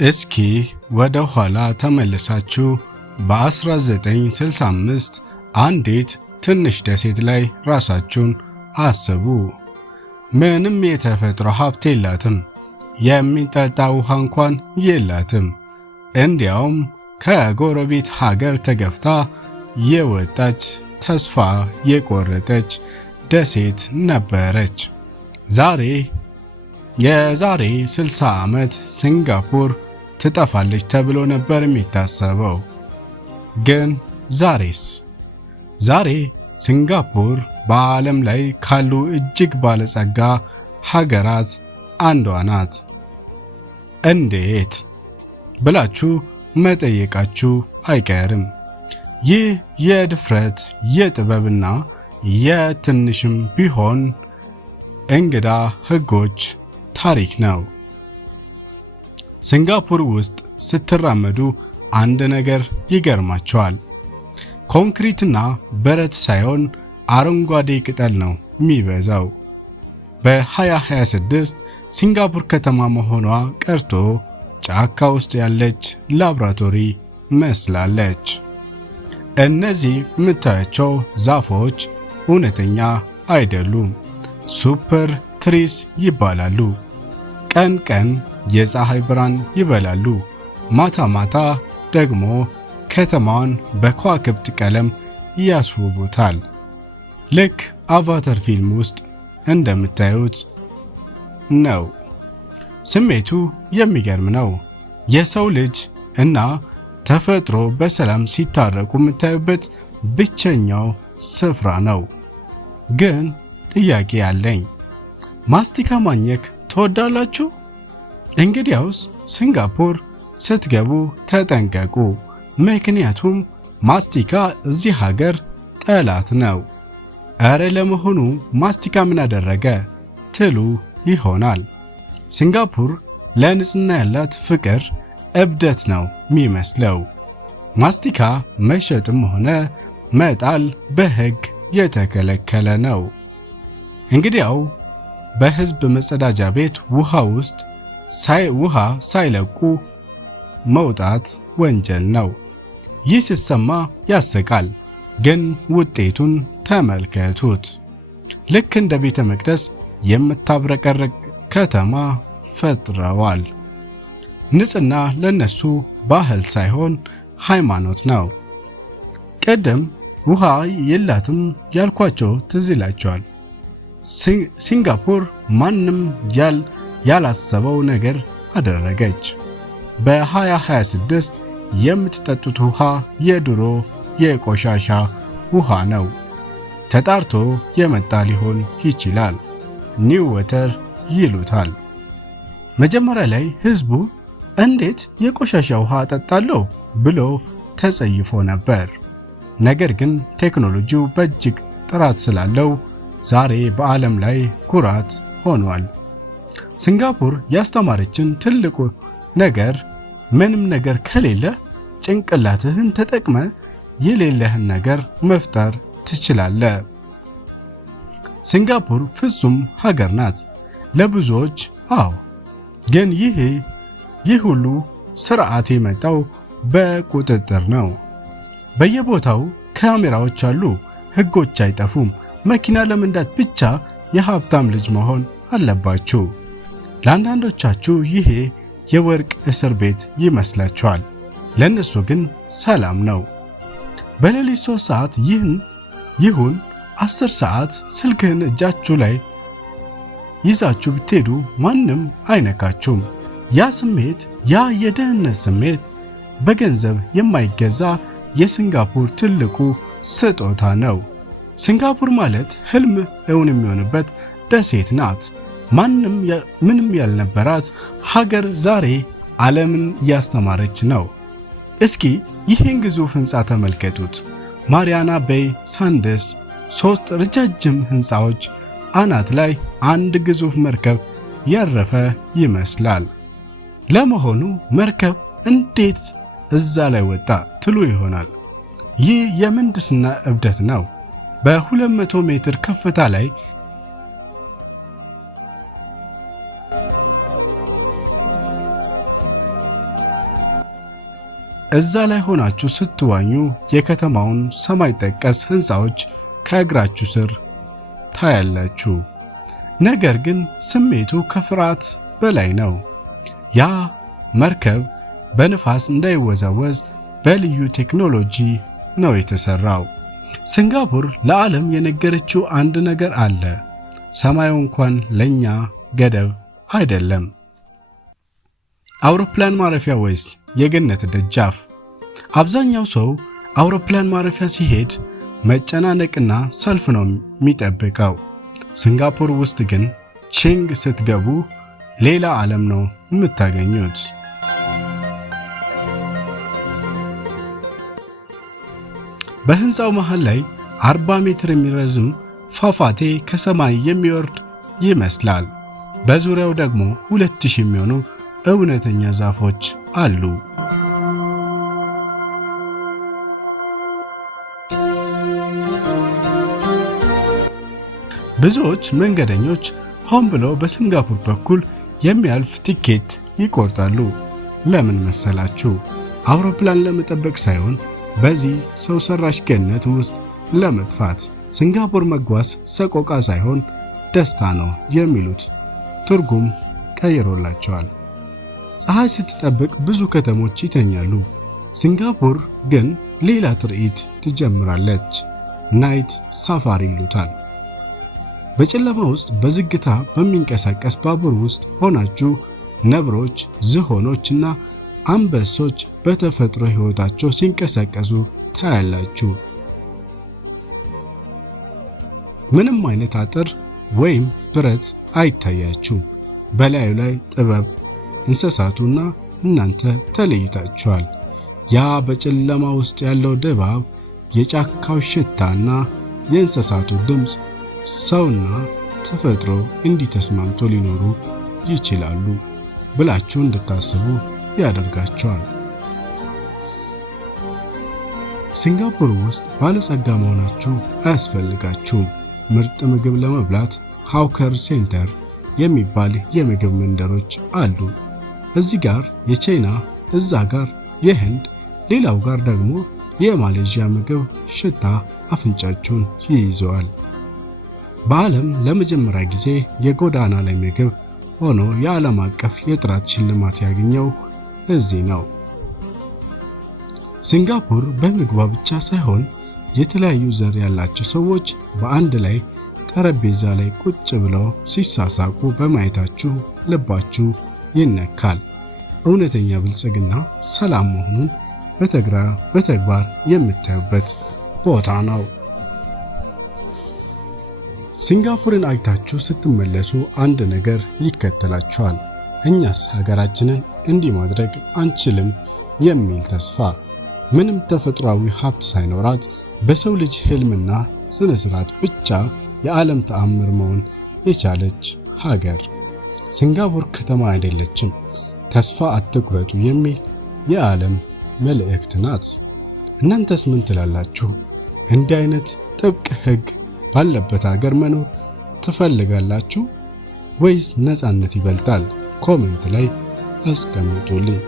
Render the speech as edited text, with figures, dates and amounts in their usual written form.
እስኪ ወደ ኋላ ተመልሳችሁ በ1965 አንዲት ትንሽ ደሴት ላይ ራሳችሁን አስቡ። ምንም የተፈጥሮ ሀብት የላትም። የሚጠጣ ውሃ እንኳን የላትም። እንዲያውም ከጎረቤት ሀገር ተገፍታ የወጣች ተስፋ የቆረጠች ደሴት ነበረች። የዛሬ 60 ዓመት ሲንጋፖር ትጠፋለች ተብሎ ነበር የሚታሰበው። ግን ዛሬ ሲንጋፖር በዓለም ላይ ካሉ እጅግ ባለጸጋ ሀገራት አንዷ ናት። እንዴት ብላችሁ መጠየቃችሁ አይቀርም። ይህ የድፍረት የጥበብና የትንሽም ቢሆን እንግዳ ህጎች ታሪክ ነው። ሲንጋፖር ውስጥ ስትራመዱ አንድ ነገር ይገርማቸዋል። ኮንክሪትና ብረት ሳይሆን አረንጓዴ ቅጠል ነው የሚበዛው። በ2026 ሲንጋፖር ከተማ መሆኗ ቀርቶ ጫካ ውስጥ ያለች ላብራቶሪ መስላለች። እነዚህ የምታያቸው ዛፎች እውነተኛ አይደሉም፣ ሱፐር ትሪስ ይባላሉ። ቀን ቀን የፀሐይ ብርሃን ይበላሉ፣ ማታ ማታ ደግሞ ከተማዋን በከዋክብት ቀለም ያስውቡታል። ልክ አቫታር ፊልም ውስጥ እንደምታዩት ነው። ስሜቱ የሚገርም ነው። የሰው ልጅ እና ተፈጥሮ በሰላም ሲታረቁ የምታዩበት ብቸኛው ስፍራ ነው። ግን ጥያቄ አለኝ። ማስቲካ ማኘክ ትወዳላችሁ? እንግዲያውስ ሲንጋፖር ስትገቡ ተጠንቀቁ። ምክንያቱም ማስቲካ እዚህ ሀገር ጠላት ነው። እረ ለመሆኑ ማስቲካ ምን አደረገ ትሉ ይሆናል። ሲንጋፖር ለንጽህና ያላት ፍቅር እብደት ነው የሚመስለው። ማስቲካ መሸጥም ሆነ መጣል በሕግ የተከለከለ ነው። እንግዲያው በሕዝብ መጸዳጃ ቤት ውሃ ውስጥ ውሃ ሳይለቁ መውጣት ወንጀል ነው። ይህ ሲሰማ ያስቃል፣ ግን ውጤቱን ተመልከቱት። ልክ እንደ ቤተ መቅደስ የምታብረቀርቅ ከተማ ፈጥረዋል። ንጽህና ለነሱ ባህል ሳይሆን ሃይማኖት ነው። ቀደም ውሃ የላትም ያልኳቸው ትዝ ይላቸዋል። ሲንጋፖር ማንም ያላሰበው ነገር አደረገች። በ2026 የምትጠጡት ውሃ የድሮ የቆሻሻ ውሃ ነው። ተጣርቶ የመጣ ሊሆን ይችላል። ኒው ወተር ይሉታል። መጀመሪያ ላይ ህዝቡ እንዴት የቆሻሻ ውሃ እጠጣለሁ ብሎ ተጸይፎ ነበር። ነገር ግን ቴክኖሎጂው በእጅግ ጥራት ስላለው ዛሬ በዓለም ላይ ኩራት ሆኗል። ሲንጋፖር ያስተማረችን ትልቁ ነገር ምንም ነገር ከሌለ ጭንቅላትህን ተጠቅመ የሌለህን ነገር መፍጠር ትችላለህ። ሲንጋፖር ፍጹም ሀገር ናት ለብዙዎች። አዎ፣ ግን ይህ ሁሉ ስርዓት የመጣው በቁጥጥር ነው። በየቦታው ካሜራዎች አሉ። ህጎች አይጠፉም። መኪና ለመንዳት ብቻ የሀብታም ልጅ መሆን አለባችሁ። ለአንዳንዶቻችሁ ይሄ የወርቅ እስር ቤት ይመስላችኋል። ለነሱ ግን ሰላም ነው። በሌሊት 3 ሰዓት ይሁን 10 ሰዓት ስልክህን እጃችሁ ላይ ይዛችሁ ብትሄዱ ማንም አይነካችሁም። ያ የደህንነት ስሜት በገንዘብ የማይገዛ የሲንጋፖር ትልቁ ስጦታ ነው። ሲንጋፖር ማለት ህልም እውን የሚሆንበት ደሴት ናት። ምንም ያልነበራት ሀገር ዛሬ ዓለምን እያስተማረች ነው። እስኪ ይህን ግዙፍ ህንፃ ተመልከቱት። ማሪያና ቤይ ሳንድስ 3 ረጃጅም ህንፃዎች አናት ላይ አንድ ግዙፍ መርከብ ያረፈ ይመስላል። ለመሆኑ መርከብ እንዴት እዛ ላይ ወጣ ትሉ ይሆናል። ይህ የምህንድስና እብደት ነው። በ200 ሜትር ከፍታ ላይ እዛ ላይ ሆናችሁ ስትዋኙ የከተማውን ሰማይ ጠቀስ ሕንፃዎች ከእግራችሁ ስር ታያላችሁ። ነገር ግን ስሜቱ ከፍርሃት በላይ ነው። ያ መርከብ በንፋስ እንዳይወዛወዝ በልዩ ቴክኖሎጂ ነው የተሰራው። ሲንጋፖር ለዓለም የነገረችው አንድ ነገር አለ። ሰማዩ እንኳን ለኛ ገደብ አይደለም። አውሮፕላን ማረፊያ ወይስ የገነት ደጃፍ? አብዛኛው ሰው አውሮፕላን ማረፊያ ሲሄድ መጨናነቅና ሰልፍ ነው የሚጠብቀው። ሲንጋፖር ውስጥ ግን ቺንግ ስትገቡ ሌላ ዓለም ነው የምታገኙት። በህንፃው መሃል ላይ 40 ሜትር የሚረዝም ፏፏቴ ከሰማይ የሚወርድ ይመስላል። በዙሪያው ደግሞ 2000 የሚሆኑ እውነተኛ ዛፎች አሉ። ብዙዎች መንገደኞች ሆን ብለው በሲንጋፖር በኩል የሚያልፍ ቲኬት ይቆርጣሉ። ለምን መሰላችሁ? አውሮፕላን ለመጠበቅ ሳይሆን በዚህ ሰው ሰራሽ ገነት ውስጥ ለመጥፋት። ሲንጋፖር መጓዝ ሰቆቃ ሳይሆን ደስታ ነው የሚሉት ትርጉም ቀይሮላቸዋል። ፀሐይ ስትጠብቅ ብዙ ከተሞች ይተኛሉ። ሲንጋፖር ግን ሌላ ትርኢት ትጀምራለች። ናይት ሳፋሪ ይሉታል። በጨለማ ውስጥ በዝግታ በሚንቀሳቀስ ባቡር ውስጥ ሆናችሁ ነብሮች፣ ዝሆኖችና አንበሶች በተፈጥሮ ሕይወታቸው ሲንቀሳቀሱ ታያላችሁ። ምንም አይነት አጥር ወይም ብረት አይታያችሁ። በላዩ ላይ ጥበብ፣ እንስሳቱና እናንተ ተለይታችኋል። ያ በጨለማ ውስጥ ያለው ድባብ፣ የጫካው ሽታና የእንስሳቱ ድምፅ ሰውና ተፈጥሮ እንዲህ ተስማምቶ ሊኖሩ ይችላሉ ብላችሁ እንድታስቡ ያደርጋቸዋል። ሲንጋፖር ውስጥ ባለጸጋ መሆናችሁ አያስፈልጋችሁም። ምርጥ ምግብ ለመብላት ሃውከር ሴንተር የሚባል የምግብ መንደሮች አሉ። እዚህ ጋር የቻይና፣ እዛ ጋር የህንድ፣ ሌላው ጋር ደግሞ የማሌዥያ ምግብ ሽታ አፍንጫችሁን ይይዘዋል። በዓለም ለመጀመሪያ ጊዜ የጎዳና ላይ ምግብ ሆኖ የዓለም አቀፍ የጥራት ሽልማት ያገኘው እዚህ ነው። ሲንጋፖር በምግቧ ብቻ ሳይሆን የተለያዩ ዘር ያላቸው ሰዎች በአንድ ላይ ጠረጴዛ ላይ ቁጭ ብለው ሲሳሳቁ በማየታችሁ ልባችሁ ይነካል። እውነተኛ ብልጽግና ሰላም መሆኑን በተግባር የምታዩበት ቦታ ነው። ሲንጋፖርን አይታችሁ ስትመለሱ አንድ ነገር ይከተላችኋል። እኛስ ሀገራችንን እንዲህ ማድረግ አንችልም የሚል ተስፋ። ምንም ተፈጥሯዊ ሀብት ሳይኖራት በሰው ልጅ ህልምና ስነ ስርዓት ብቻ የዓለም ተአምር መሆን የቻለች ሀገር። ሲንጋፖር ከተማ አይደለችም። ተስፋ አትቁረጡ የሚል የዓለም መልእክት ናት። እናንተስ ምን ትላላችሁ? እንዲህ አይነት ጥብቅ ህግ ባለበት ሀገር መኖር ትፈልጋላችሁ ወይስ ነፃነት ይበልጣል? ኮሜንት ላይ አስቀምጡልኝ።